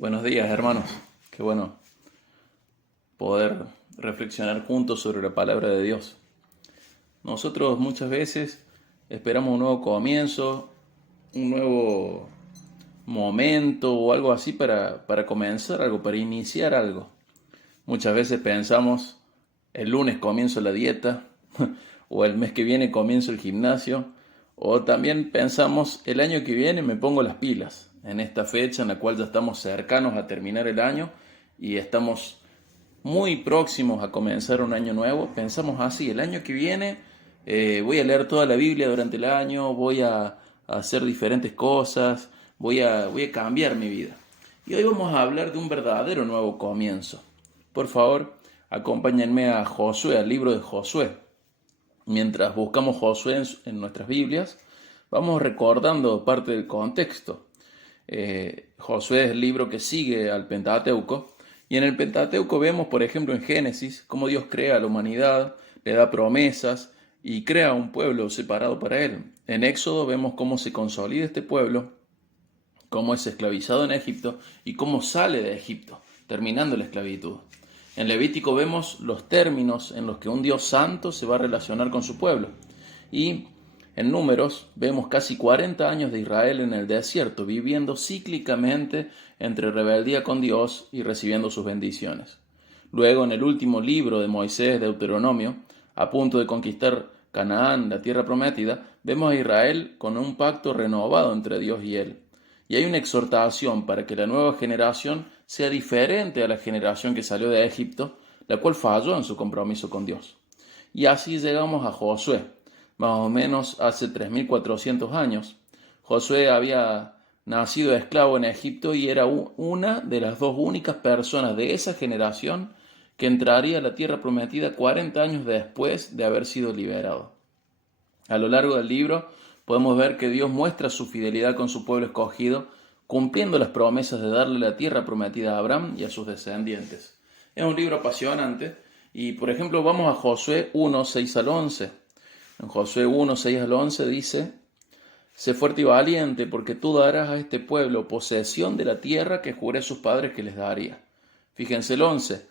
Buenos días, hermanos. Qué bueno poder reflexionar juntos sobre la palabra de Dios. Nosotros muchas veces esperamos un nuevo comienzo, un nuevo momento o algo así para comenzar algo, para iniciar algo. Muchas veces pensamos, el lunes comienzo la dieta, o el mes que viene comienzo el gimnasio, o también pensamos, el año que viene me pongo las pilas, en esta fecha en la cual ya estamos cercanos a terminar el año y estamos muy próximos a comenzar un año nuevo. Pensamos así, el año que viene voy a leer toda la Biblia durante el año, voy a hacer diferentes cosas, voy a cambiar mi vida. Y hoy vamos a hablar de un verdadero nuevo comienzo. Por favor, acompáñenme a Josué, al libro de Josué. Mientras buscamos Josué en nuestras Biblias, vamos recordando parte del contexto. Josué es el libro que sigue al Pentateuco, y en el Pentateuco vemos, por ejemplo, en Génesis, cómo Dios crea a la humanidad, le da promesas y crea un pueblo separado para él. En Éxodo vemos cómo se consolida este pueblo, cómo es esclavizado en Egipto y cómo sale de Egipto, terminando la esclavitud. En Levítico vemos los términos en los que un Dios santo se va a relacionar con su pueblo. Y en Números vemos casi 40 años de Israel en el desierto, viviendo cíclicamente entre rebeldía con Dios y recibiendo sus bendiciones. Luego, en el último libro de Moisés, Deuteronomio, a punto de conquistar Canaán, la tierra prometida, vemos a Israel con un pacto renovado entre Dios y él. Y hay una exhortación para que la nueva generación sea diferente a la generación que salió de Egipto, la cual falló en su compromiso con Dios. Y así llegamos a Josué, más o menos hace 3400 años. Josué había nacido esclavo en Egipto y era una de las dos únicas personas de esa generación que entraría a la tierra prometida 40 años después de haber sido liberado. A lo largo del libro podemos ver que Dios muestra su fidelidad con su pueblo escogido, cumpliendo las promesas de darle la tierra prometida a Abraham y a sus descendientes. Es un libro apasionante y, por ejemplo, vamos a Josué 1, 6 al 11. En Josué 1, 6 al 11 dice: Sé fuerte y valiente, porque tú darás a este pueblo posesión de la tierra que juré a sus padres que les daría. Fíjense el 11.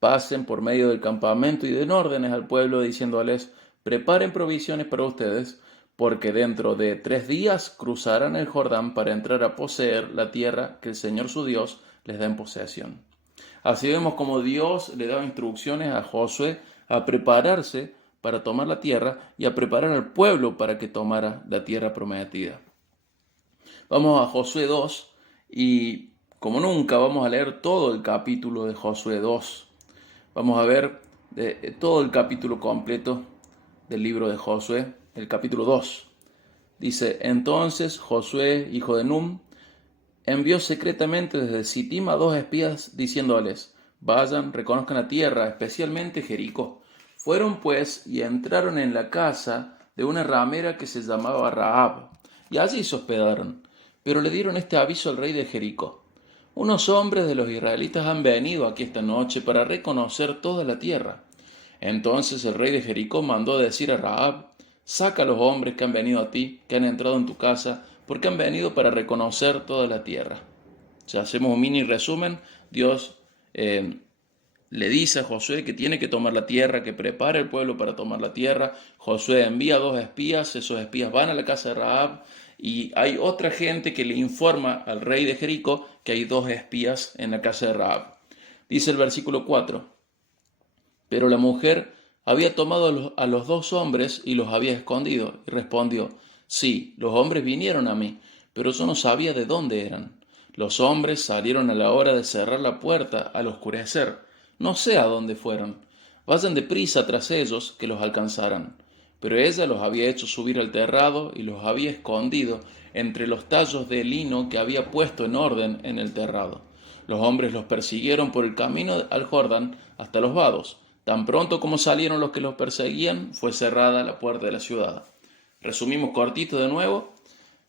Pasen por medio del campamento y den órdenes al pueblo diciéndoles: preparen provisiones para ustedes, porque dentro de 3 días cruzarán el Jordán para entrar a poseer la tierra que el Señor su Dios les da en posesión. Así vemos como Dios le daba instrucciones a Josué a prepararse para tomar la tierra y a preparar al pueblo para que tomara la tierra prometida. Vamos a Josué 2 y, como nunca, vamos a leer todo el capítulo de Josué 2. Vamos a ver todo el capítulo completo del libro de Josué, el capítulo 2. Dice: Entonces Josué, hijo de Nun, envió secretamente desde Sittim a 2 espías, diciéndoles: vayan, reconozcan la tierra, especialmente Jericó. Fueron pues y entraron en la casa de una ramera que se llamaba Rahab, y allí se hospedaron. Pero le dieron este aviso al rey de Jericó: unos hombres de los israelitas han venido aquí esta noche para reconocer toda la tierra. Entonces el rey de Jericó mandó a decir a Rahab: saca a los hombres que han venido a ti, que han entrado en tu casa, porque han venido para reconocer toda la tierra. Si hacemos un mini resumen, Dios le dice a Josué que tiene que tomar la tierra, que prepare el pueblo para tomar la tierra. Josué envía 2 espías, esos espías van a la casa de Rahab y hay otra gente que le informa al rey de Jericó que hay 2 espías en la casa de Rahab. Dice el versículo 4: pero la mujer había tomado a los 2 hombres y los había escondido, y respondió: sí, los hombres vinieron a mí, pero yo no sabía de dónde eran. Los hombres salieron a la hora de cerrar la puerta al oscurecer. No sé a dónde fueron. Vayan deprisa tras ellos, que los alcanzarán. Pero ella los había hecho subir al terrado y los había escondido entre los tallos de lino que había puesto en orden en el terrado. Los hombres los persiguieron por el camino al Jordán hasta los vados. Tan pronto como salieron los que los perseguían, fue cerrada la puerta de la ciudad. Resumimos cortito de nuevo.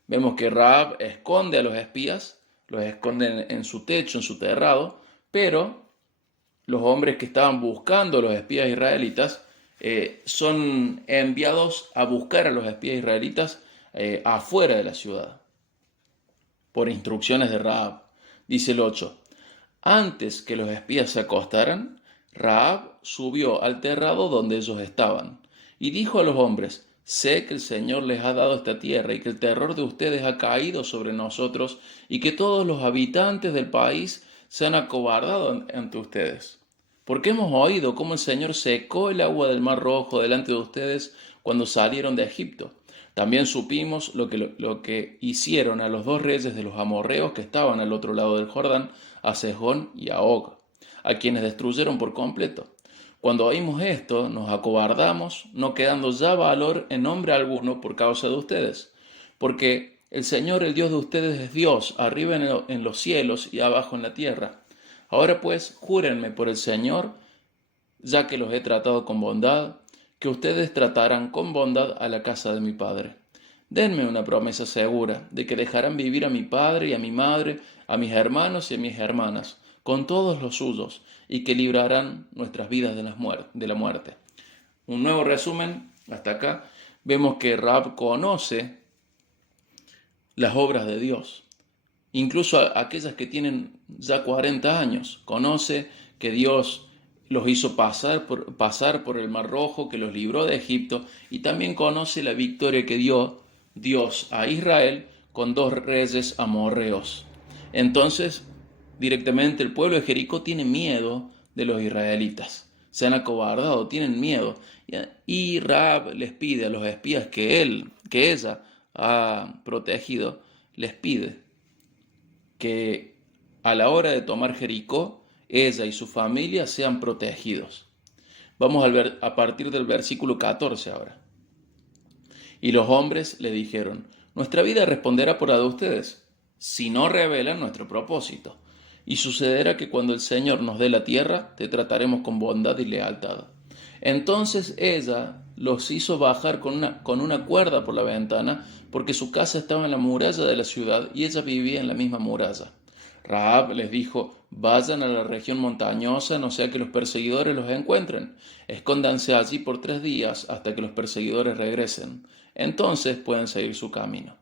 Vemos que Rahab esconde a los espías, los esconde en su techo, en su terrado, pero los hombres que estaban buscando a los espías israelitas son enviados a buscar a los espías israelitas afuera de la ciudad, por instrucciones de Rahab. Dice el 8. Antes que los espías se acostaran, Rahab subió al terrado donde ellos estaban y dijo a los hombres: sé que el Señor les ha dado esta tierra y que el terror de ustedes ha caído sobre nosotros y que todos los habitantes del país se han acobardado ante ustedes. Porque hemos oído cómo el Señor secó el agua del Mar Rojo delante de ustedes cuando salieron de Egipto. También supimos lo que hicieron a los dos reyes de los amorreos que estaban al otro lado del Jordán, a Sejón y a Og, a quienes destruyeron por completo. Cuando oímos esto, nos acobardamos, no quedando ya valor en nombre alguno por causa de ustedes. Porque el Señor, el Dios de ustedes, es Dios, arriba en los cielos y abajo en la tierra. Ahora pues, júrenme por el Señor, ya que los he tratado con bondad, que ustedes tratarán con bondad a la casa de mi padre. Denme una promesa segura de que dejarán vivir a mi padre y a mi madre, a mis hermanos y a mis hermanas, con todos los suyos, y que librarán nuestras vidas de la muerte. Un nuevo resumen, hasta acá, vemos que Rahab conoce las obras de Dios, incluso aquellas que tienen ya 40 años, conoce que Dios los hizo pasar por el Mar Rojo, que los libró de Egipto, y también conoce la victoria que dio Dios a Israel con dos reyes amorreos. Entonces, directamente el pueblo de Jericó tiene miedo de los israelitas. Se han acobardado, tienen miedo. Y Rahab les pide a los espías que ella ha protegido, les pide que a la hora de tomar Jericó, ella y su familia sean protegidos. Vamos a partir del versículo 14 ahora. Y los hombres le dijeron: nuestra vida responderá por la de ustedes, si no revelan nuestro propósito. Y sucederá que cuando el Señor nos dé la tierra, te trataremos con bondad y lealtad. Entonces ella los hizo bajar con una cuerda por la ventana, porque su casa estaba en la muralla de la ciudad y ella vivía en la misma muralla. Rahab les dijo: vayan a la región montañosa, no sea que los perseguidores los encuentren. Escóndanse allí por 3 días hasta que los perseguidores regresen. Entonces pueden seguir su camino.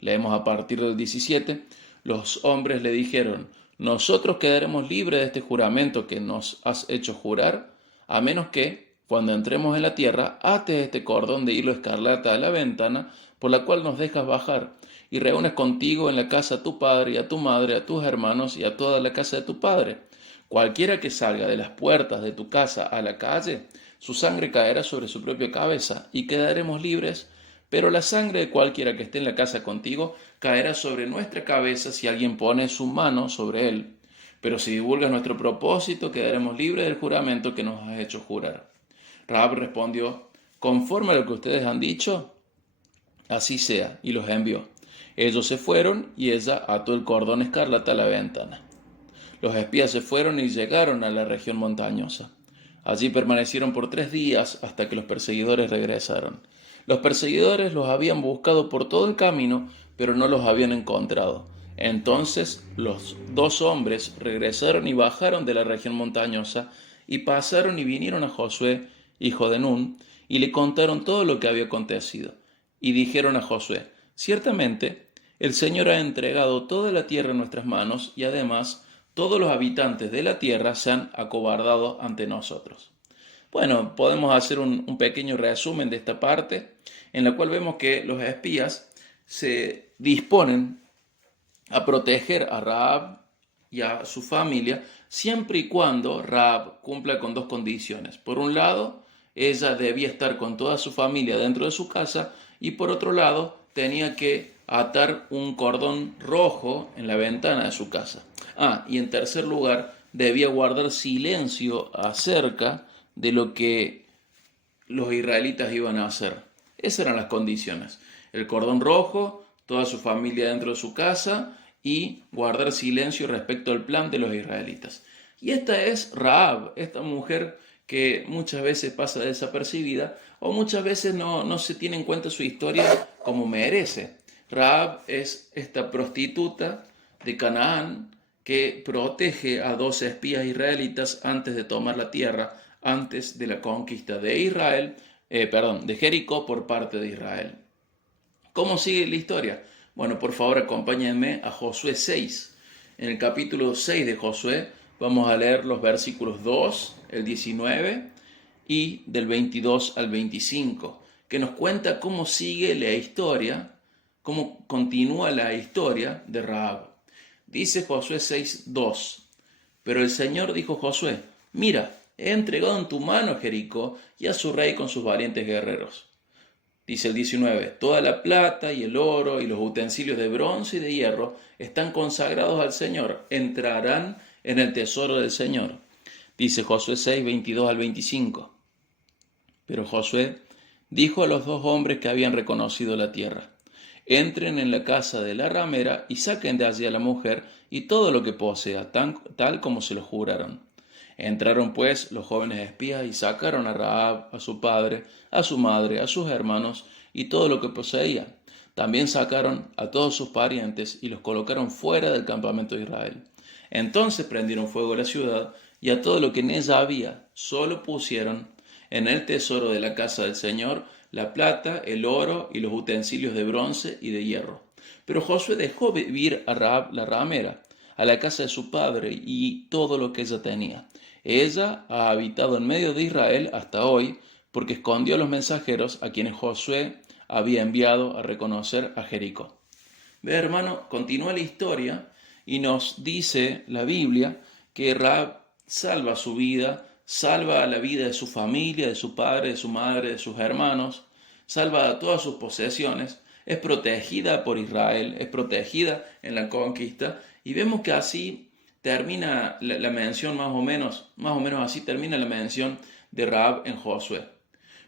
Leemos a partir del 17. Los hombres le dijeron: nosotros quedaremos libres de este juramento que nos has hecho jurar, a menos que, cuando entremos en la tierra, ates este cordón de hilo escarlata a la ventana por la cual nos dejas bajar, y reúnes contigo en la casa a tu padre y a tu madre, a tus hermanos y a toda la casa de tu padre. Cualquiera que salga de las puertas de tu casa a la calle, su sangre caerá sobre su propia cabeza, y quedaremos libres. Pero la sangre de cualquiera que esté en la casa contigo caerá sobre nuestra cabeza si alguien pone su mano sobre él. Pero si divulgas nuestro propósito, quedaremos libres del juramento que nos has hecho jurar. Rahab respondió: conforme a lo que ustedes han dicho, así sea, y los envió. Ellos se fueron y ella ató el cordón escarlata a la ventana. Los espías se fueron y llegaron a la región montañosa. Allí permanecieron por 3 días hasta que los perseguidores regresaron. Los perseguidores los habían buscado por todo el camino, pero no los habían encontrado. Entonces los 2 hombres regresaron y bajaron de la región montañosa y pasaron y vinieron a Josué, hijo de Nun, y le contaron todo lo que había acontecido. Y dijeron a Josué: ciertamente el Señor ha entregado toda la tierra en nuestras manos, y además todos los habitantes de la tierra se han acobardado ante nosotros. Bueno, podemos hacer un pequeño resumen de esta parte, en la cual vemos que los espías se disponen a proteger a Rahab y a su familia, siempre y cuando Rahab cumpla con 2 condiciones. Por un lado, ella debía estar con toda su familia dentro de su casa, y por otro lado, tenía que atar un cordón rojo en la ventana de su casa. Y en tercer lugar, debía guardar silencio acerca de lo que los israelitas iban a hacer. Esas eran las condiciones: el cordón rojo, toda su familia dentro de su casa, y guardar silencio respecto al plan de los israelitas. Y esta es Rahab, esta mujer que muchas veces pasa desapercibida, o muchas veces no se tiene en cuenta su historia como merece. Rahab es esta prostituta de Canaán que protege a 2 espías israelitas antes de tomar la tierra, antes de la conquista de de Jericó por parte de Israel. ¿Cómo sigue la historia? Bueno, por favor, acompáñenme a Josué 6. En el capítulo 6 de Josué vamos a leer los versículos 2, el 19 y del 22 al 25, que nos cuenta cómo sigue la historia, cómo continúa la historia de Rahab. Dice Josué 6:2, pero el Señor dijo a Josué, mira, he entregado en tu mano a Jericó y a su rey con sus valientes guerreros. Dice el 19, toda la plata y el oro y los utensilios de bronce y de hierro están consagrados al Señor, entrarán en el tesoro del Señor. Dice Josué 6, 22 al 25. Pero Josué dijo a los dos hombres que habían reconocido la tierra, entren en la casa de la ramera y saquen de allí a la mujer y todo lo que posea, tal como se lo juraron. Entraron pues los jóvenes espías y sacaron a Rahab, a su padre, a su madre, a sus hermanos y todo lo que poseía. También sacaron a todos sus parientes y los colocaron fuera del campamento de Israel. Entonces prendieron fuego a la ciudad y a todo lo que en ella había. Solo pusieron en el tesoro de la casa del Señor la plata, el oro y los utensilios de bronce y de hierro. Pero Josué dejó vivir a Rahab la ramera, a la casa de su padre y todo lo que ella tenía. Ella ha habitado en medio de Israel hasta hoy, porque escondió a los mensajeros a quienes Josué había enviado a reconocer a Jericó. Ve, hermano, continúa la historia y nos dice la Biblia que Rahab salva su vida, salva la vida de su familia, de su padre, de su madre, de sus hermanos, salva todas sus posesiones, es protegida por Israel, es protegida en la conquista, y vemos que así termina la mención más o menos así termina la mención de Rahab en Josué.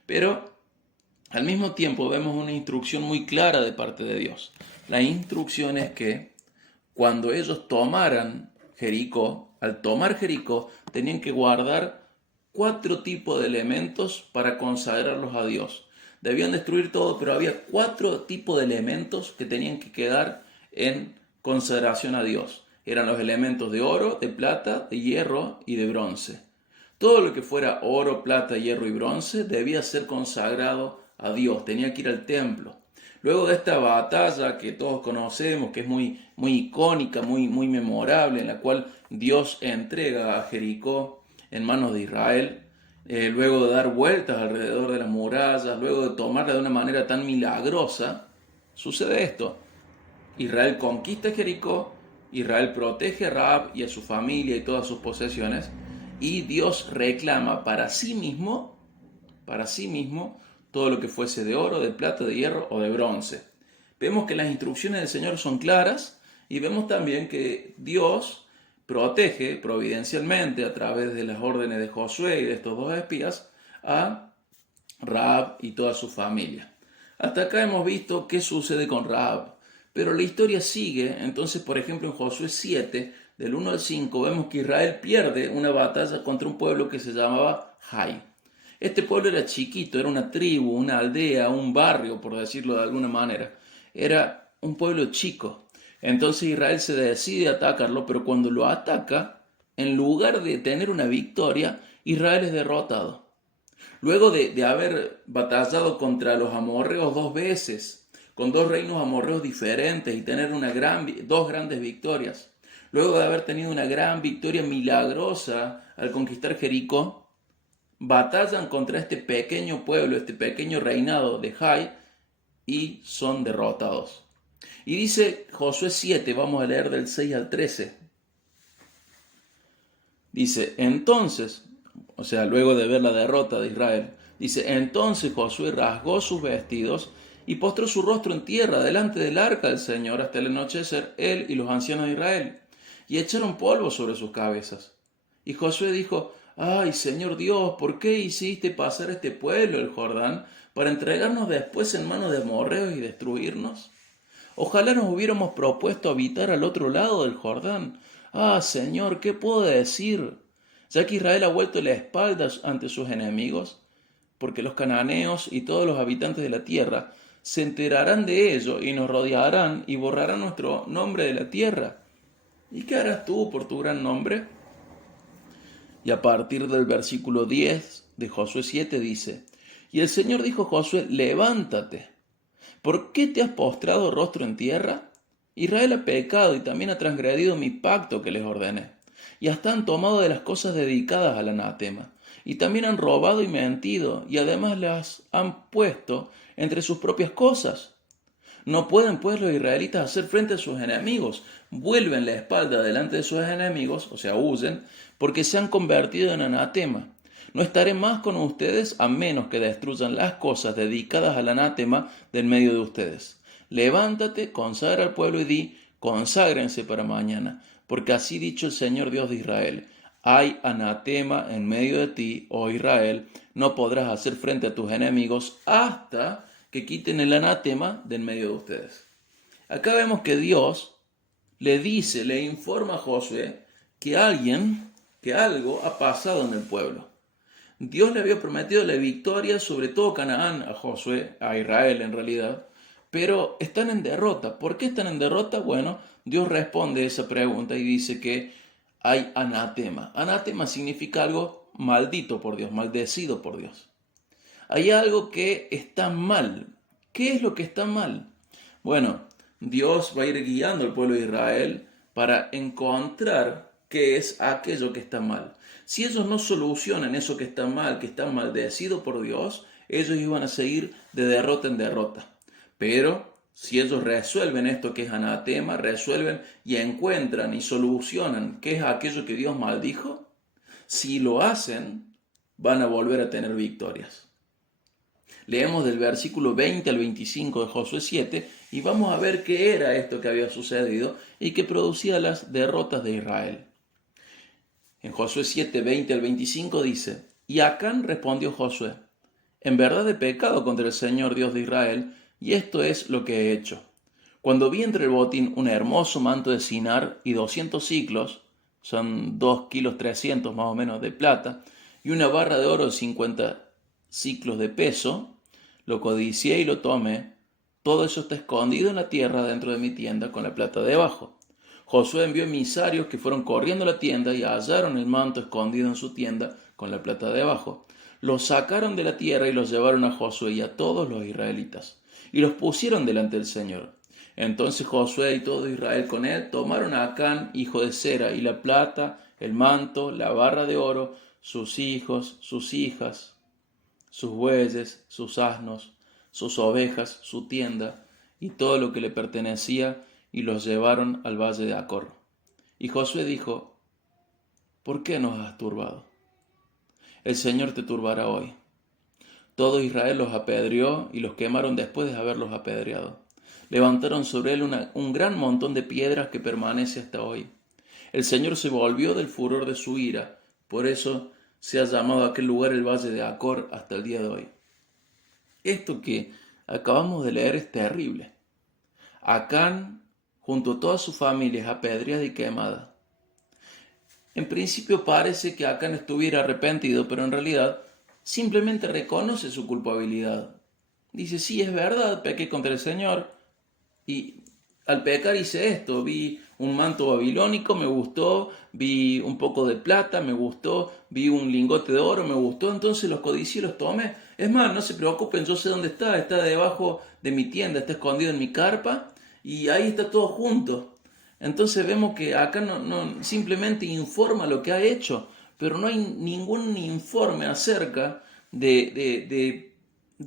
Pero al mismo tiempo vemos una instrucción muy clara de parte de Dios. La instrucción es que cuando ellos tomaran Jericó, al tomar Jericó, tenían que guardar 4 tipos de elementos para consagrarlos a Dios. Debían destruir todo, pero había 4 tipos de elementos que tenían que quedar en consagración a Dios. Eran los elementos de oro, de plata, de hierro y de bronce. Todo lo que fuera oro, plata, hierro y bronce debía ser consagrado a Dios, tenía que ir al templo. Luego de esta batalla que todos conocemos, que es muy icónica, muy memorable, en la cual Dios entrega a Jericó en manos de Israel, luego de dar vueltas alrededor de las murallas, luego de tomarla de una manera tan milagrosa, sucede esto. Israel conquista Jericó, Israel protege a Rahab y a su familia y todas sus posesiones, y Dios reclama para sí mismo, todo lo que fuese de oro, de plata, de hierro o de bronce. Vemos que las instrucciones del Señor son claras y vemos también que Dios protege providencialmente a través de las órdenes de Josué y de estos dos espías a Rahab y toda su familia. Hasta acá hemos visto qué sucede con Rahab, pero la historia sigue. Entonces, por ejemplo, en Josué 7, del 1 al 5, vemos que Israel pierde una batalla contra un pueblo que se llamaba Jai. Este pueblo era chiquito, era una tribu, una aldea, un barrio, por decirlo de alguna manera. Era un pueblo chico. Entonces Israel se decide a atacarlo, pero cuando lo ataca, en lugar de tener una victoria, Israel es derrotado. Luego de haber batallado contra los amorreos 2 veces, con 2 reinos amorreos diferentes y tener 2 grandes victorias, luego de haber tenido una gran victoria milagrosa al conquistar Jericó, batallan contra este pequeño pueblo, este pequeño reinado de Jai, y son derrotados. Y dice Josué 7, vamos a leer del 6 al 13. Dice, entonces, o sea, luego de ver la derrota de Israel, dice, entonces Josué rasgó sus vestidos y postró su rostro en tierra delante del arca del Señor hasta el anochecer, él y los ancianos de Israel, y echaron polvo sobre sus cabezas. Y Josué dijo, ay, Señor Dios, ¿por qué hiciste pasar este pueblo el Jordán para entregarnos después en manos de amorreos y destruirnos? Ojalá nos hubiéramos propuesto habitar al otro lado del Jordán. Ah, Señor, ¿qué puedo decir? Ya que Israel ha vuelto la espalda ante sus enemigos, porque los cananeos y todos los habitantes de la tierra se enterarán de ello y nos rodearán y borrarán nuestro nombre de la tierra. ¿Y qué harás tú por tu gran nombre? Y a partir del versículo 10 de Josué 7 dice, y el Señor dijo a Josué, levántate, ¿por qué te has postrado rostro en tierra? Israel ha pecado y también ha transgredido mi pacto que les ordené. Y hasta han tomado de las cosas dedicadas al anatema. Y también han robado y mentido, y además las han puesto entre sus propias cosas. No pueden pues los israelitas hacer frente a sus enemigos. Vuelven la espalda delante de sus enemigos, o sea, huyen, porque se han convertido en anatema. No estaré más con ustedes a menos que destruyan las cosas dedicadas al anatema del medio de ustedes. Levántate, consagra al pueblo y di, conságrense para mañana, porque así dicho el Señor Dios de Israel. Hay anatema en medio de ti, oh Israel, no podrás hacer frente a tus enemigos hasta que quiten el anatema del medio de ustedes. Acá vemos que Dios le dice, le informa a Josué que algo ha pasado en el pueblo. Dios le había prometido la victoria sobre todo Canaán a Josué, a Israel en realidad, pero están en derrota. ¿Por qué están en derrota? Bueno, Dios responde esa pregunta y dice que hay anatema. Anatema significa algo maldito por Dios, maldecido por Dios. Hay algo que está mal. ¿Qué es lo que está mal? Bueno, Dios va a ir guiando al pueblo de Israel para encontrar qué es aquello que está mal. Si ellos no solucionan eso que está mal, que está maldecido por Dios, ellos iban a seguir de derrota en derrota. Pero si ellos resuelven esto que es anatema, resuelven y encuentran y solucionan qué es aquello que Dios maldijo, si lo hacen, van a volver a tener victorias. Leemos del versículo 20 al 25 de Josué 7 y vamos a ver qué era esto que había sucedido y que producía las derrotas de Israel. En Josué 7, 20 al 25 dice, y Acán respondió Josué, en verdad he pecado contra el Señor Dios de Israel, y esto es lo que he hecho. Cuando vi entre el botín un hermoso manto de Sinar y 200 siclos, son 2 kilos 300 más o menos de plata, y una barra de oro de 50 siclos de peso, lo codicié y lo tomé. Todo eso está escondido en la tierra dentro de mi tienda con la plata debajo. Josué envió emisarios que fueron corriendo a la tienda y hallaron el manto escondido en su tienda con la plata debajo. Los sacaron de la tierra y los llevaron a Josué y a todos los israelitas, y los pusieron delante del Señor. Entonces Josué y todo Israel con él tomaron a Acán, hijo de Zera, y la plata, el manto, la barra de oro, sus hijos, sus hijas, sus bueyes, sus asnos, sus ovejas, su tienda, y todo lo que le pertenecía, y los llevaron al valle de Acor. Y Josué dijo, ¿por qué nos has turbado? El Señor te turbará hoy. Todo Israel los apedreó y los quemaron después de haberlos apedreado. Levantaron sobre él un gran montón de piedras que permanece hasta hoy. El Señor se volvió del furor de su ira, por eso se ha llamado aquel lugar el valle de Acor hasta el día de hoy. Esto que acabamos de leer es terrible. Acán, junto a toda su familia, es apedreada y quemada. En principio parece que Acán estuviera arrepentido, pero en realidad simplemente reconoce su culpabilidad. Dice, sí, es verdad, pequé contra el Señor y al pecar hice esto, vi un manto babilónico, me gustó, vi un poco de plata, me gustó, vi un lingote de oro, me gustó, entonces los codicié y los tomé. Es más, no se preocupen, yo sé dónde está debajo de mi tienda, está escondido en mi carpa y ahí está todo junto. Entonces vemos que acá no simplemente informa lo que ha hecho, pero no hay ningún informe acerca de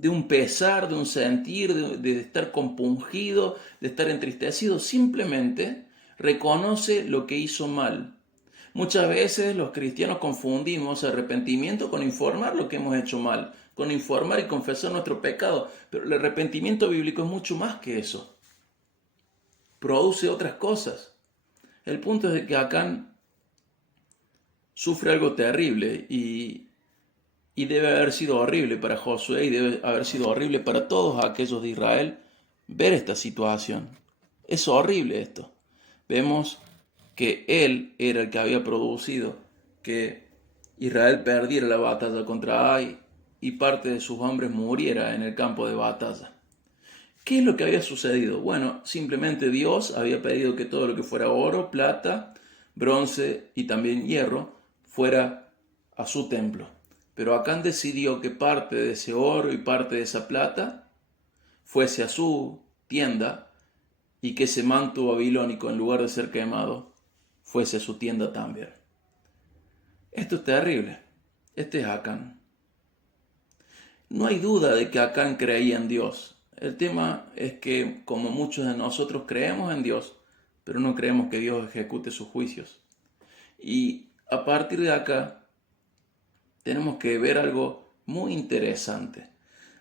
un pesar, de un sentir, de estar compungido, de estar entristecido. Simplemente reconoce lo que hizo mal. Muchas veces los cristianos confundimos arrepentimiento con informar lo que hemos hecho mal, con informar y confesar nuestro pecado, pero el arrepentimiento bíblico es mucho más que eso. Produce otras cosas. El punto es de que Acán sufre algo terrible y debe haber sido horrible para Josué y debe haber sido horrible para todos aquellos de Israel ver esta situación. Es horrible esto. Vemos que él era el que había producido que Israel perdiera la batalla contra Ai y parte de sus hombres muriera en el campo de batalla. ¿Qué es lo que había sucedido? Bueno, simplemente Dios había pedido que todo lo que fuera oro, plata, bronce y también hierro fuera a su templo. Pero Acán decidió que parte de ese oro y parte de esa plata fuese a su tienda y que ese manto babilónico, en lugar de ser quemado, fuese su tienda también. Esto es terrible. Este es Acán. No hay duda de que Acán creía en Dios. El tema es que, como muchos de nosotros, creemos en Dios, pero no creemos que Dios ejecute sus juicios. Y a partir de acá, tenemos que ver algo muy interesante.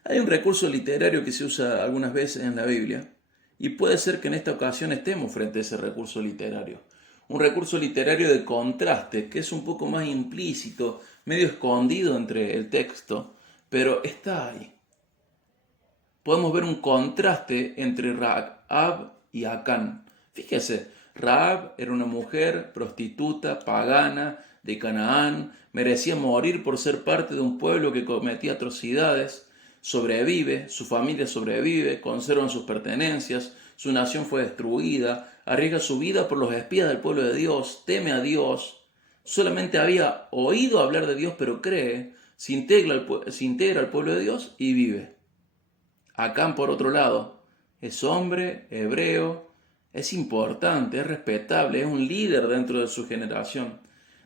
Hay un recurso literario que se usa algunas veces en la Biblia, y puede ser que en esta ocasión estemos frente a ese recurso literario. Un recurso literario de contraste, que es un poco más implícito, medio escondido entre el texto, pero está ahí. Podemos ver un contraste entre Rahab y Acán. Fíjese, Rahab era una mujer prostituta, pagana, de Canaán, merecía morir por ser parte de un pueblo que cometía atrocidades, sobrevive, su familia sobrevive, conservan sus pertenencias, su nación fue destruida, arriesga su vida por los espías del pueblo de Dios, teme a Dios, solamente había oído hablar de Dios pero cree, se integra al pueblo de Dios y vive. Acán, por otro lado, es hombre, hebreo, es importante, es respetable, es un líder dentro de su generación.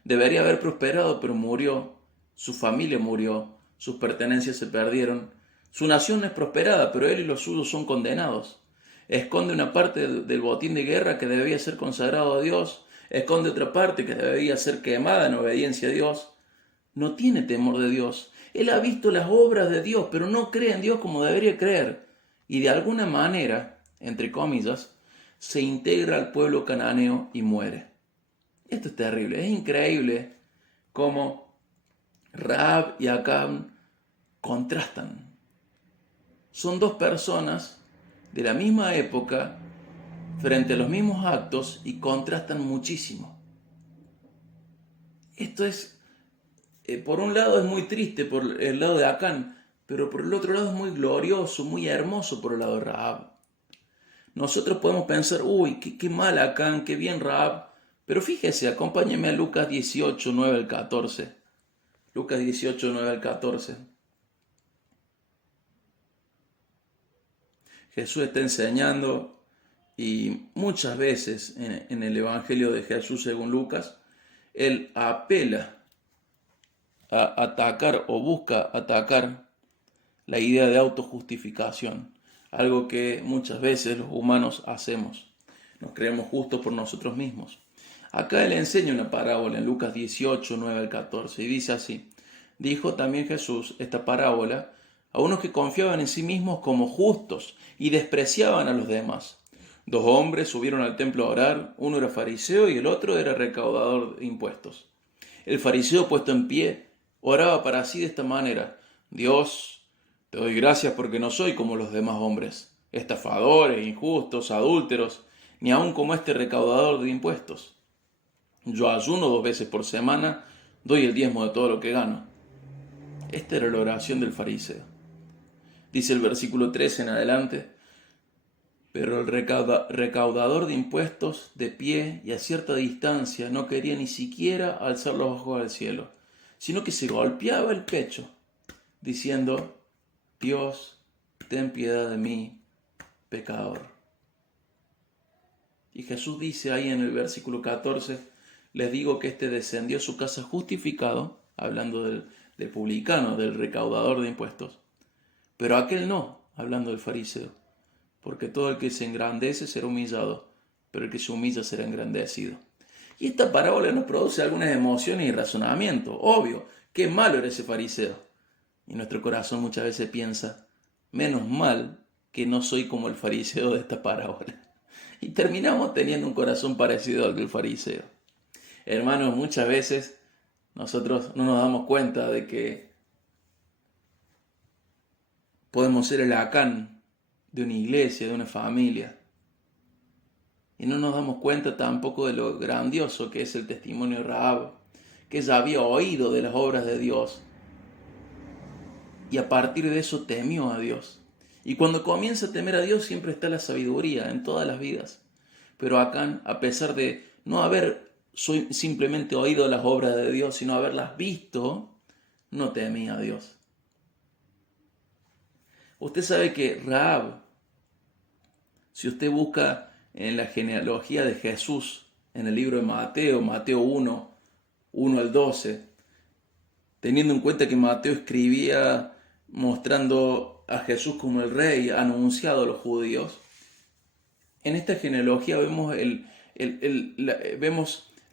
Debería haber prosperado, pero murió. Su familia murió, sus pertenencias se perdieron. Su nación es prosperada, pero él y los suyos son condenados. Esconde una parte del botín de guerra que debía ser consagrado a Dios. Esconde otra parte que debía ser quemada en obediencia a Dios. No tiene temor de Dios. Él ha visto las obras de Dios, pero no cree en Dios como debería creer. Y de alguna manera, entre comillas, se integra al pueblo cananeo y muere. Esto es terrible, es increíble cómo Rahab y Acán contrastan. Son dos personas de la misma época frente a los mismos actos y contrastan muchísimo. Esto es, por un lado es muy triste por el lado de Acán, pero por el otro lado es muy glorioso, muy hermoso por el lado de Rahab. Nosotros podemos pensar, uy, qué mal Acán, qué bien Rahab. Pero fíjese, acompáñeme a Lucas 18, 9 al 14. Lucas 18, 9 al 14. Jesús está enseñando y muchas veces en el Evangelio de Jesús según Lucas, Él apela a atacar o busca atacar la idea de autojustificación, algo que muchas veces los humanos hacemos. Nos creemos justos por nosotros mismos. Acá Él enseña una parábola en Lucas 18, 9 al 14 y dice así: dijo también Jesús esta parábola a unos que confiaban en sí mismos como justos y despreciaban a los demás. Dos hombres subieron al templo a orar, uno era fariseo y el otro era recaudador de impuestos. El fariseo, puesto en pie, oraba para sí de esta manera: Dios, te doy gracias porque no soy como los demás hombres, estafadores, injustos, adúlteros, ni aun como este recaudador de impuestos. Yo ayuno 2 veces por semana, doy el diezmo de todo lo que gano. Esta era la oración del fariseo. Dice el versículo 13 en adelante: pero el recaudador de impuestos, de pie y a cierta distancia, no quería ni siquiera alzar los ojos al cielo, sino que se golpeaba el pecho, diciendo: Dios, ten piedad de mí, pecador. Y Jesús dice ahí en el versículo 14: les digo que éste descendió a su casa justificado, hablando del publicano, del recaudador de impuestos, pero aquel no, hablando del fariseo, porque todo el que se engrandece será humillado, pero el que se humilla será engrandecido. Y esta parábola nos produce algunas emociones y razonamientos. Obvio, qué malo era ese fariseo. Y nuestro corazón muchas veces piensa: menos mal que no soy como el fariseo de esta parábola. Y terminamos teniendo un corazón parecido al del fariseo. Hermanos, muchas veces nosotros no nos damos cuenta de que podemos ser el Acán de una iglesia, de una familia. Y no nos damos cuenta tampoco de lo grandioso que es el testimonio de Rahab, que ella había oído de las obras de Dios y a partir de eso temió a Dios. Y cuando comienza a temer a Dios siempre está la sabiduría en todas las vidas. Pero Acán, a pesar de no haber simplemente oído las obras de Dios, sino haberlas visto, no temía a Dios. Usted sabe que Rahab, si usted busca en la genealogía de Jesús, en el libro de Mateo, Mateo 1, 1 al 12, teniendo en cuenta que Mateo escribía mostrando a Jesús como el rey anunciado a los judíos. En esta genealogía vemos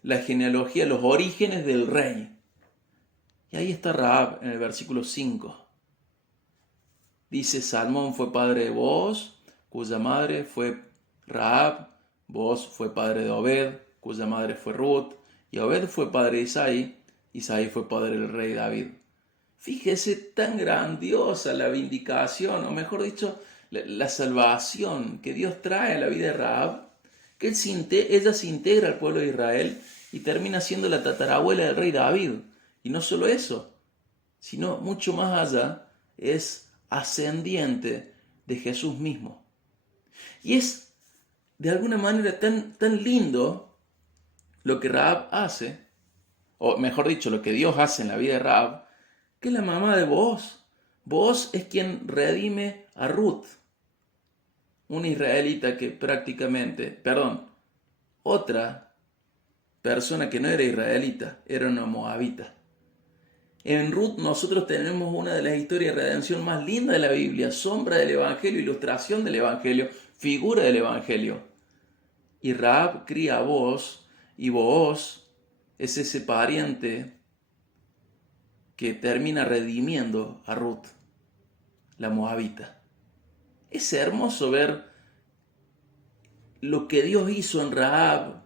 la genealogía, los orígenes del rey. Y ahí está Rahab en el versículo 5. Dice, Salmón fue padre de Booz, cuya madre fue Rahab. Booz fue padre de Obed, cuya madre fue Ruth. Y Obed fue padre de Isaí. Isaí fue padre del rey David. Fíjese tan grandiosa la vindicación, o mejor dicho, la salvación que Dios trae a la vida de Rahab, que ella se integra al pueblo de Israel y termina siendo la tatarabuela del rey David. Y no solo eso, sino mucho más allá, es ascendiente de Jesús mismo. Y es de alguna manera tan lindo lo que Rahab hace, o mejor dicho, lo que Dios hace en la vida de Rahab, que es la mamá de Booz. Booz es quien redime a Ruth, una israelita que otra persona que no era israelita, era una moabita. En Ruth nosotros tenemos una de las historias de redención más lindas de la Biblia, sombra del Evangelio, ilustración del Evangelio, figura del Evangelio. Y Rahab cría a Booz, y Booz es ese pariente que termina redimiendo a Ruth, la moabita. Es hermoso ver lo que Dios hizo en Rahab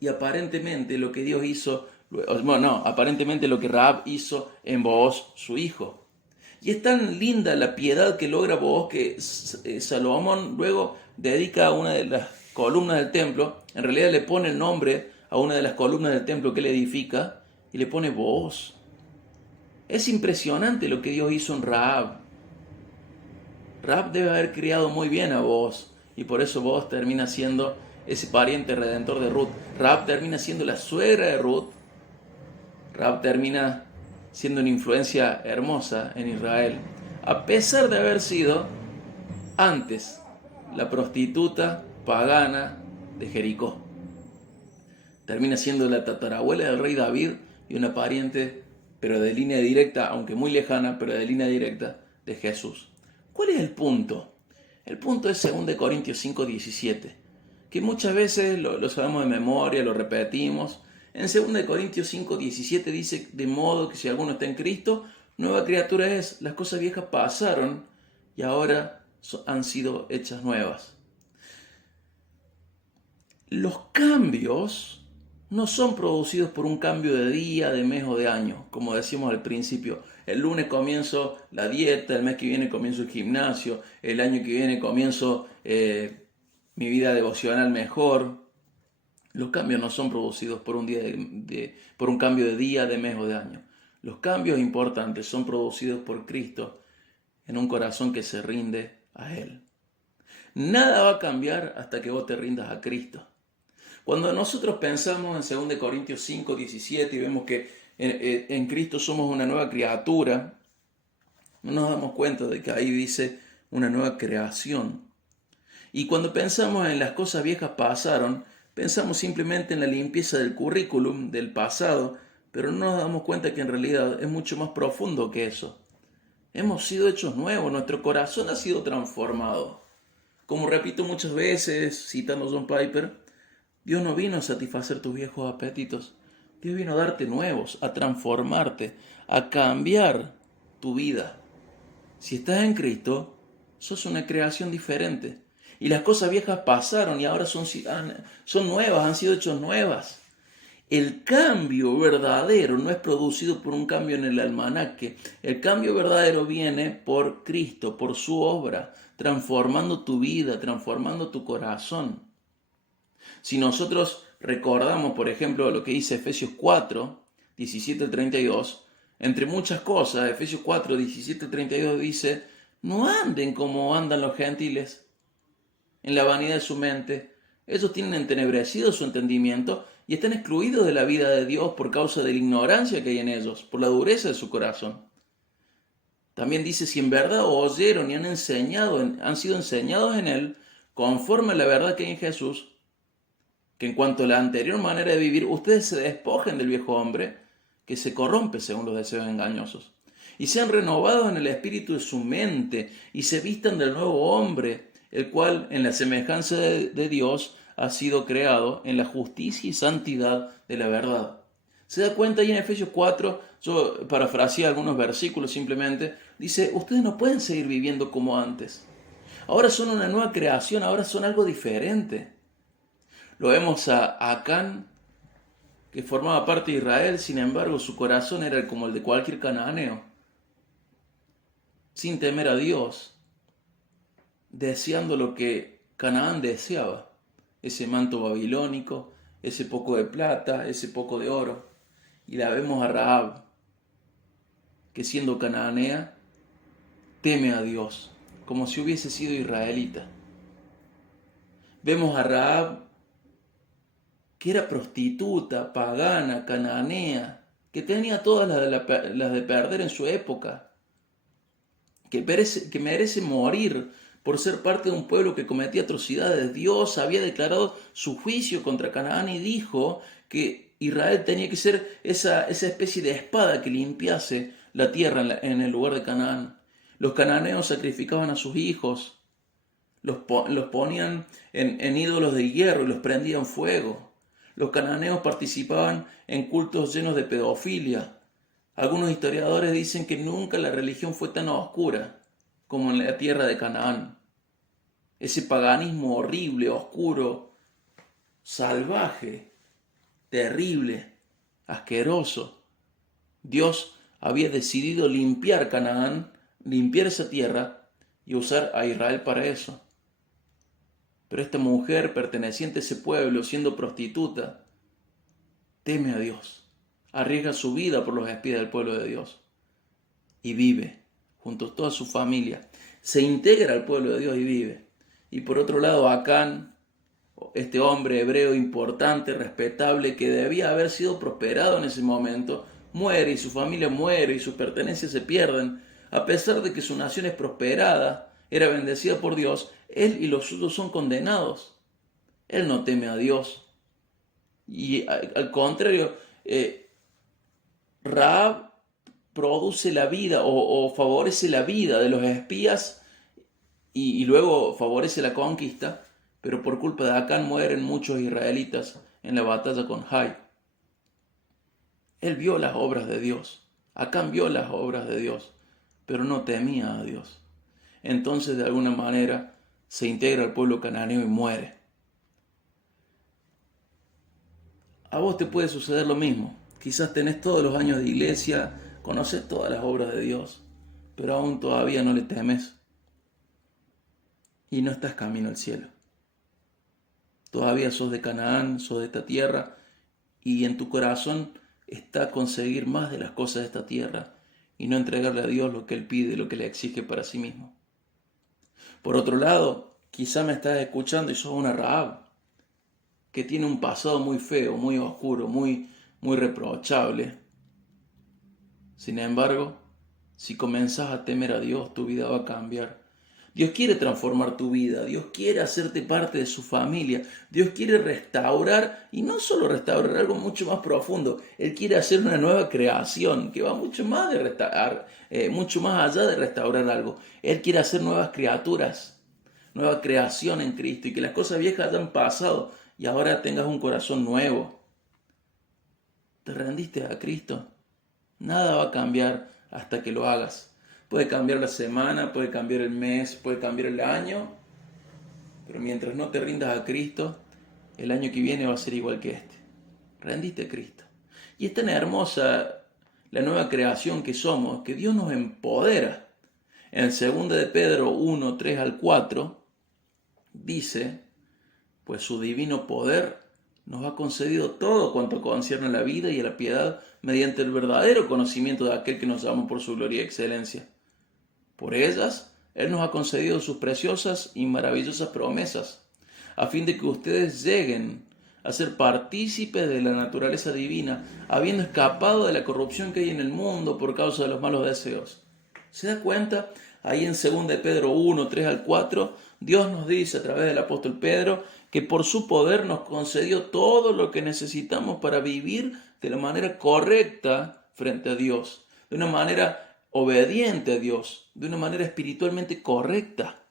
y aparentemente lo que Dios hizo, aparentemente lo que Rahab hizo en Booz, su hijo. Y es tan linda la piedad que logra Booz que Salomón luego dedica a una de las columnas del templo, en realidad le pone el nombre a una de las columnas del templo que él edifica y le pone Booz. Es impresionante lo que Dios hizo en Rahab. Rahab debe haber criado muy bien a Booz y por eso Booz termina siendo ese pariente redentor de Ruth. Rahab termina siendo la suegra de Ruth. Rahab termina siendo una influencia hermosa en Israel, a pesar de haber sido antes la prostituta pagana de Jericó. Termina siendo la tatarabuela del rey David y una pariente, pero de línea directa, aunque muy lejana, pero de línea directa, de Jesús. ¿Cuál es el punto? El punto es 2 Corintios 5:17, que muchas veces lo sabemos de memoria, lo repetimos. En 2 Corintios 5:17 dice, de modo que si alguno está en Cristo, nueva criatura es, las cosas viejas pasaron y ahora han sido hechas nuevas. Los cambios no son producidos por un cambio de día, de mes o de año, como decíamos al principio. El lunes comienzo la dieta, el mes que viene comienzo el gimnasio, el año que viene comienzo mi vida devocional mejor. Los cambios no son producidos por por un cambio de día, de mes o de año. Los cambios importantes son producidos por Cristo en un corazón que se rinde a Él. Nada va a cambiar hasta que vos te rindas a Cristo. Cuando nosotros pensamos en 2 Corintios 5:17 y vemos que en Cristo somos una nueva criatura, no nos damos cuenta de que ahí dice una nueva creación. Y cuando pensamos en las cosas viejas pasaron, pensamos simplemente en la limpieza del currículum, del pasado, pero no nos damos cuenta que en realidad es mucho más profundo que eso. Hemos sido hechos nuevos, nuestro corazón ha sido transformado. Como repito muchas veces, citando a John Piper, Dios no vino a satisfacer tus viejos apetitos. Dios vino a darte nuevos, a transformarte, a cambiar tu vida. Si estás en Cristo, sos una creación diferente. Y las cosas viejas pasaron y ahora son nuevas, han sido hechas nuevas. El cambio verdadero no es producido por un cambio en el almanaque. El cambio verdadero viene por Cristo, por su obra, transformando tu vida, transformando tu corazón. Si nosotros recordamos, por ejemplo, lo que dice Efesios 4, 17 al 32, entre muchas cosas, Efesios 4, 17 al 32 dice, no anden como andan los gentiles, en la vanidad de su mente. Ellos tienen entenebrecido su entendimiento y están excluidos de la vida de Dios por causa de la ignorancia que hay en ellos, por la dureza de su corazón. También dice, si en verdad oyeron y han sido enseñados en Él, conforme a la verdad que hay en Jesús, que en cuanto a la anterior manera de vivir, ustedes se despojen del viejo hombre que se corrompe según los deseos engañosos, y sean renovados en el espíritu de su mente, y se vistan del nuevo hombre, el cual en la semejanza de Dios ha sido creado en la justicia y santidad de la verdad. ¿Se da cuenta ahí en Efesios 4? Yo parafraseé algunos versículos simplemente. Dice, ustedes no pueden seguir viviendo como antes. Ahora son una nueva creación, ahora son algo diferente. Lo vemos a Acán, que formaba parte de Israel, sin embargo su corazón era como el de cualquier cananeo, sin temer a Dios, deseando lo que Canaán deseaba, ese manto babilónico, ese poco de plata, ese poco de oro. Y la vemos a Rahab, que siendo cananea, teme a Dios, como si hubiese sido israelita. Vemos a Rahab, que era prostituta, pagana, cananea, que tenía todas las de perder en su época, que merece morir por ser parte de un pueblo que cometía atrocidades. Dios había declarado su juicio contra Canaán y dijo que Israel tenía que ser esa especie de espada que limpiase la tierra en el lugar de Canaán. Los cananeos sacrificaban a sus hijos, los ponían en ídolos de hierro y los prendían fuego. Los cananeos participaban en cultos llenos de pedofilia. Algunos historiadores dicen que nunca la religión fue tan oscura como en la tierra de Canaán. Ese paganismo horrible, oscuro, salvaje, terrible, asqueroso. Dios había decidido limpiar Canaán, limpiar esa tierra y usar a Israel para eso. Pero esta mujer perteneciente a ese pueblo, siendo prostituta, teme a Dios, arriesga su vida por los espías del pueblo de Dios y vive junto a toda su familia. Se integra al pueblo de Dios y vive. Y por otro lado, Acán, este hombre hebreo importante, respetable, que debía haber sido prosperado en ese momento, muere y su familia muere y sus pertenencias se pierden. A pesar de que su nación es prosperada, era bendecida por Dios, él y los suyos son condenados. Él no teme a Dios. Y al contrario, Rahab produce la vida o favorece la vida de los espías y luego favorece la conquista, pero por culpa de Acán mueren muchos israelitas en la batalla con Jai. Él vio las obras de Dios, Acán vio las obras de Dios, pero no temía a Dios. Entonces, de alguna manera, se integra al pueblo cananeo y muere. A vos te puede suceder lo mismo. Quizás tenés todos los años de iglesia, conoces todas las obras de Dios, pero aún todavía no le temes y no estás camino al cielo. Todavía sos de Canaán, sos de esta tierra, y en tu corazón está conseguir más de las cosas de esta tierra y no entregarle a Dios lo que Él pide, lo que le exige para sí mismo. Por otro lado, quizá me estás escuchando y sos una Rahab, que tiene un pasado muy feo, muy oscuro, muy reprochable. Sin embargo, si comenzás a temer a Dios, tu vida va a cambiar. Dios quiere transformar tu vida, Dios quiere hacerte parte de su familia, Dios quiere restaurar, y no solo restaurar, algo mucho más profundo. Él quiere hacer una nueva creación que va mucho más de restaurar, mucho más allá de restaurar algo. Él quiere hacer nuevas criaturas, nueva creación en Cristo, y que las cosas viejas hayan pasado y ahora tengas un corazón nuevo. ¿Te rendiste a Cristo? Nada va a cambiar hasta que lo hagas. Puede cambiar la semana, puede cambiar el mes, puede cambiar el año, pero mientras no te rindas a Cristo, el año que viene va a ser igual que este. Rendiste a Cristo. Y es tan hermosa la nueva creación que somos, que Dios nos empodera. En el 2 de Pedro 1, 3 al 4, dice, pues su divino poder nos ha concedido todo cuanto concierne a la vida y a la piedad mediante el verdadero conocimiento de aquel que nos llama por su gloria y excelencia. Por ellas, Él nos ha concedido sus preciosas y maravillosas promesas, a fin de que ustedes lleguen a ser partícipes de la naturaleza divina, habiendo escapado de la corrupción que hay en el mundo por causa de los malos deseos. ¿Se da cuenta? Ahí en 2 de Pedro 1, 3 al 4, Dios nos dice a través del apóstol Pedro que por su poder nos concedió todo lo que necesitamos para vivir de la manera correcta frente a Dios, de una manera obediente a Dios, de una manera espiritualmente correcta.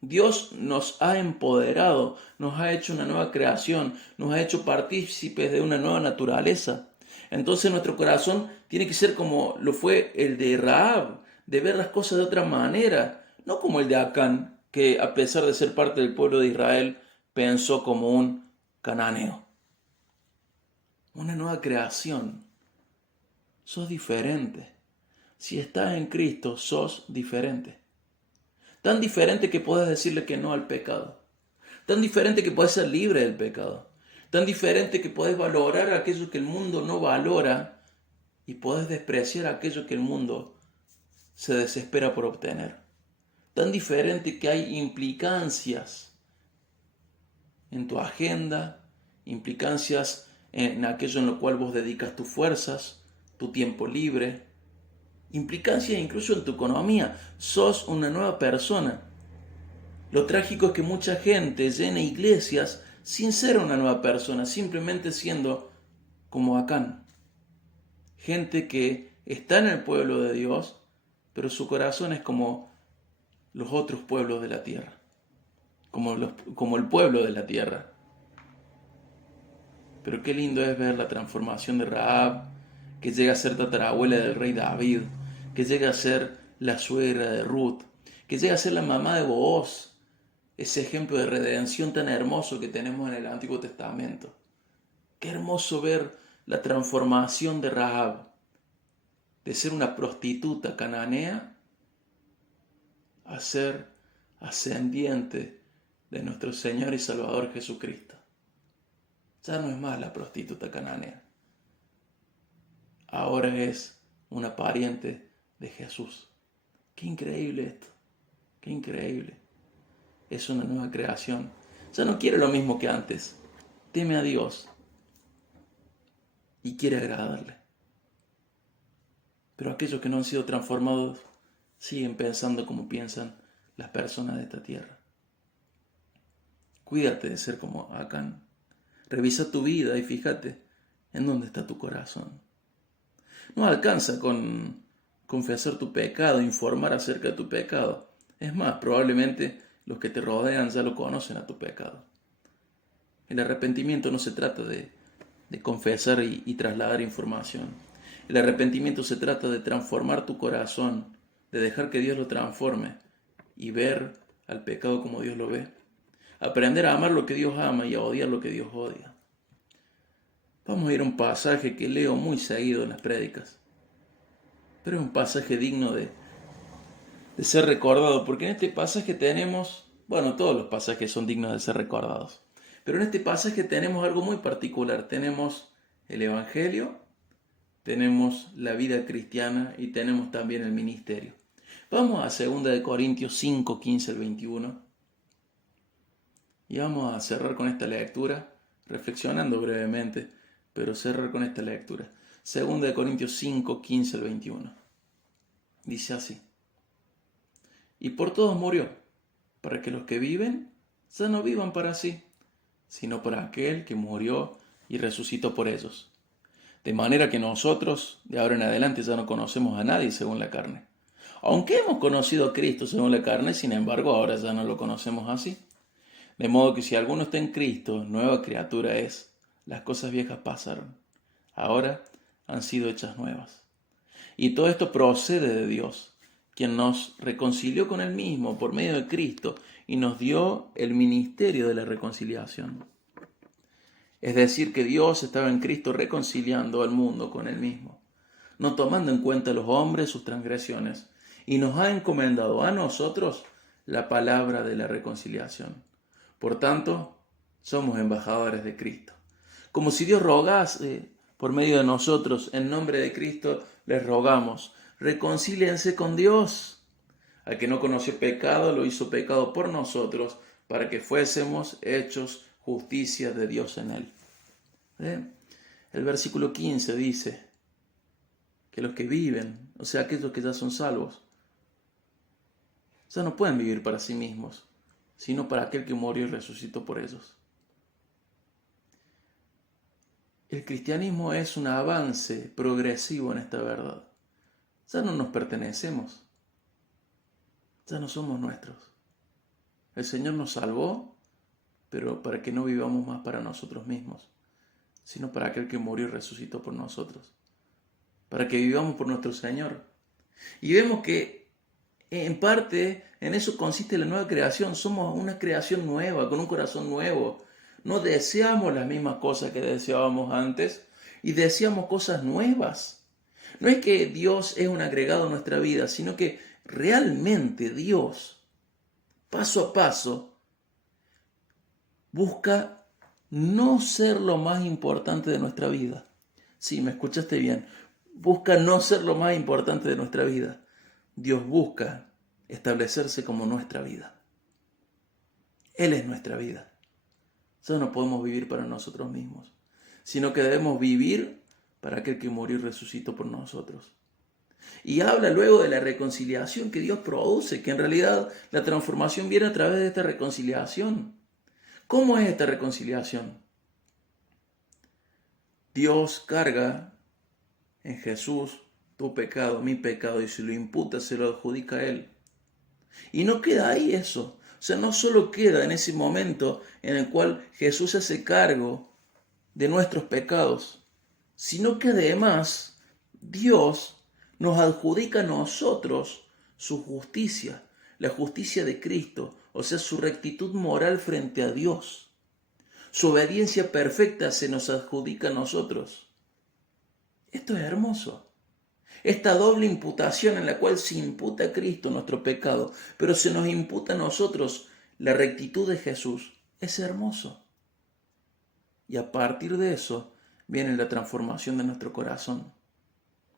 Dios nos ha empoderado, nos ha hecho una nueva creación, nos ha hecho partícipes de una nueva naturaleza. Entonces nuestro corazón tiene que ser como lo fue el de Rahab, de ver las cosas de otra manera, no como el de Acán, que a pesar de ser parte del pueblo de Israel, pensó como un cananeo. Una nueva creación. Sos diferente. Si estás en Cristo, sos diferente. Tan diferente que puedes decirle que no al pecado. Tan diferente que puedes ser libre del pecado. Tan diferente que puedes valorar aquello que el mundo no valora y puedes despreciar aquello que el mundo se desespera por obtener. Tan diferente que hay implicancias en tu agenda, implicancias en aquello en lo cual vos dedicas tus fuerzas, tu tiempo libre, implicancias incluso en tu economía. Sos una nueva persona. Lo trágico es que mucha gente llena iglesias sin ser una nueva persona, simplemente siendo como Acán. Gente que está en el pueblo de Dios, pero su corazón es como los otros pueblos de la tierra, como el pueblo de la tierra. Pero qué lindo es ver la transformación de Rahab, que llega a ser tatarabuela del rey David, que llega a ser la suegra de Ruth, que llega a ser la mamá de Booz, ese ejemplo de redención tan hermoso que tenemos en el Antiguo Testamento. Qué hermoso ver la transformación de Rahab, de ser una prostituta cananea a ser ascendiente de nuestro Señor y Salvador Jesucristo. Ya no es más la prostituta cananea. Ahora es una pariente de Jesús. Qué increíble esto. Qué increíble. Es una nueva creación. Ya no quiere lo mismo que antes. Teme a Dios y quiere agradarle. Pero aquellos que no han sido transformados siguen pensando como piensan las personas de esta tierra. Cuídate de ser como Acán. Revisa tu vida y fíjate en dónde está tu corazón. No alcanza con confesar tu pecado, informar acerca de tu pecado. Es más, probablemente los que te rodean ya lo conocen a tu pecado. El arrepentimiento no se trata de confesar y trasladar información. El arrepentimiento se trata de transformar tu corazón, de dejar que Dios lo transforme y ver al pecado como Dios lo ve. Aprender a amar lo que Dios ama y a odiar lo que Dios odia. Vamos a ir a un pasaje que leo muy seguido en las prédicas, pero es un pasaje digno de ser recordado, porque en este pasaje tenemos, bueno, todos los pasajes son dignos de ser recordados, pero en este pasaje tenemos algo muy particular. Tenemos el Evangelio, tenemos la vida cristiana y tenemos también el ministerio. Vamos a 2 Corintios 5, 15 al 21 y vamos a cerrar con esta lectura, reflexionando brevemente, pero cerrar con esta lectura. 2 Corintios 5, 15 al 21. Dice así: y por todos murió, para que los que viven ya no vivan para sí, sino para aquel que murió y resucitó por ellos. De manera que nosotros, de ahora en adelante, ya no conocemos a nadie según la carne. Aunque hemos conocido a Cristo según la carne, sin embargo, ahora ya no lo conocemos así. De modo que si alguno está en Cristo, nueva criatura es. Las cosas viejas pasaron, ahora han sido hechas nuevas. Y todo esto procede de Dios, quien nos reconcilió con Él mismo por medio de Cristo y nos dio el ministerio de la reconciliación. Es decir, que Dios estaba en Cristo reconciliando al mundo con Él mismo, no tomando en cuenta a los hombres sus transgresiones, y nos ha encomendado a nosotros la palabra de la reconciliación. Por tanto, somos embajadores de Cristo. Como si Dios rogase por medio de nosotros, en nombre de Cristo les rogamos, reconcíliense con Dios. Al que no conoció pecado, lo hizo pecado por nosotros, para que fuésemos hechos justicia de Dios en él. El versículo 15 dice que los que viven, o sea, aquellos que ya son salvos, ya no pueden vivir para sí mismos, sino para aquel que murió y resucitó por ellos. El cristianismo es un avance progresivo en esta verdad. Ya no nos pertenecemos, ya no somos nuestros. El Señor nos salvó, pero para que no vivamos más para nosotros mismos, sino para aquel que murió y resucitó por nosotros, para que vivamos por nuestro Señor. Y vemos que en parte en eso consiste la nueva creación. Somos una creación nueva, con un corazón nuevo. No deseamos las mismas cosas que deseábamos antes y deseamos cosas nuevas. No es que Dios es un agregado a nuestra vida, sino que realmente Dios, paso a paso, busca no ser lo más importante de nuestra vida. Sí, me escuchaste bien. Busca no ser lo más importante de nuestra vida. Dios busca establecerse como nuestra vida. Él es nuestra vida. Ya no podemos vivir para nosotros mismos, sino que debemos vivir para aquel que murió y resucitó por nosotros. Y habla luego de la reconciliación que Dios produce, que en realidad la transformación viene a través de esta reconciliación. ¿Cómo es esta reconciliación? Dios carga en Jesús tu pecado, mi pecado, y si lo imputa, se lo adjudica a Él. Y no queda ahí eso. O sea, no solo queda en ese momento en el cual Jesús se hace cargo de nuestros pecados, sino que además Dios nos adjudica a nosotros su justicia, la justicia de Cristo, o sea, su rectitud moral frente a Dios. Su obediencia perfecta se nos adjudica a nosotros. Esto es hermoso. Esta doble imputación en la cual se imputa a Cristo nuestro pecado, pero se nos imputa a nosotros la rectitud de Jesús, es hermoso. Y a partir de eso viene la transformación de nuestro corazón.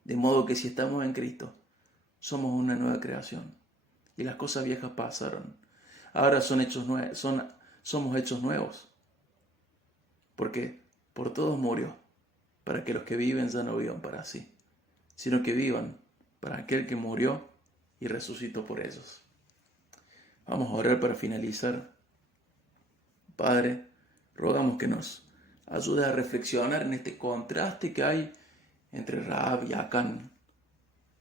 De modo que si estamos en Cristo, somos una nueva creación. Y las cosas viejas pasaron. Ahora somos hechos nuevos. Porque por todos murió, para que los que viven ya no vivan para sí, sino que vivan para aquel que murió y resucitó por ellos. Vamos a orar para finalizar. Padre, rogamos que nos ayudes a reflexionar en este contraste que hay entre Rahab y Acán.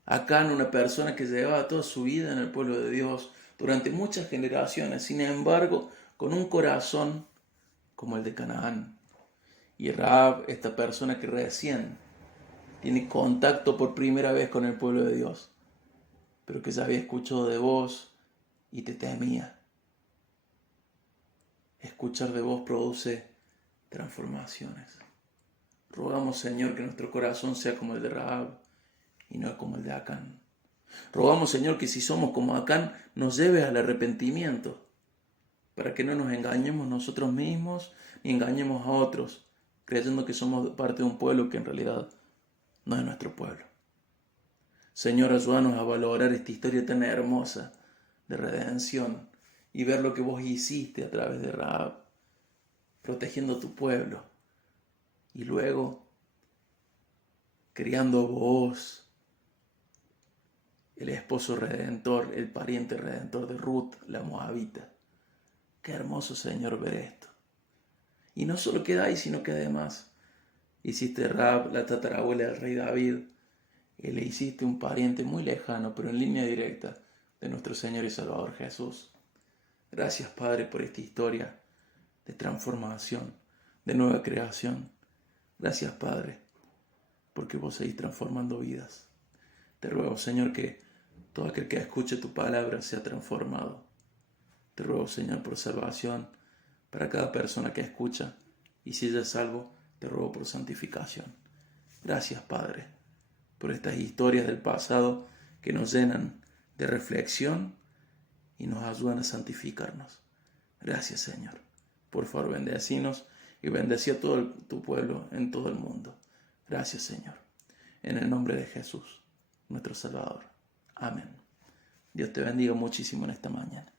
Acán, una persona que llevaba toda su vida en el pueblo de Dios durante muchas generaciones, sin embargo, con un corazón como el de Canaán. Y Rahab, esta persona que recién tiene contacto por primera vez con el pueblo de Dios, pero que ya había escuchado de vos y te temía. Escuchar de vos produce transformaciones. Rogamos, Señor, que nuestro corazón sea como el de Rahab y no como el de Acán. Rogamos, Señor, que si somos como Acán, nos lleves al arrepentimiento, para que no nos engañemos nosotros mismos ni engañemos a otros, creyendo que somos parte de un pueblo que en realidad no es nuestro pueblo. Señor, ayúdanos a valorar esta historia tan hermosa de redención y ver lo que vos hiciste a través de Rahab, protegiendo tu pueblo y luego criando vos, el esposo redentor, el pariente redentor de Ruth, la moabita. Qué hermoso, Señor, ver esto. Y no solo queda ahí, sino que además hiciste Rahab, la tatarabuela del rey David, y le hiciste un pariente muy lejano, pero en línea directa, de nuestro Señor y Salvador Jesús. Gracias, Padre, por esta historia de transformación, de nueva creación. Gracias, Padre, porque vos seguís transformando vidas. Te ruego, Señor, que todo aquel que escuche tu palabra sea transformado. Te ruego, Señor, por salvación para cada persona que escucha, y si ella es salvo, te ruego por santificación. Gracias, Padre, por estas historias del pasado que nos llenan de reflexión y nos ayudan a santificarnos. Gracias, Señor. Por favor, bendecinos y bendecí a todo tu pueblo en todo el mundo. Gracias, Señor. En el nombre de Jesús, nuestro Salvador. Amén. Dios te bendiga muchísimo en esta mañana.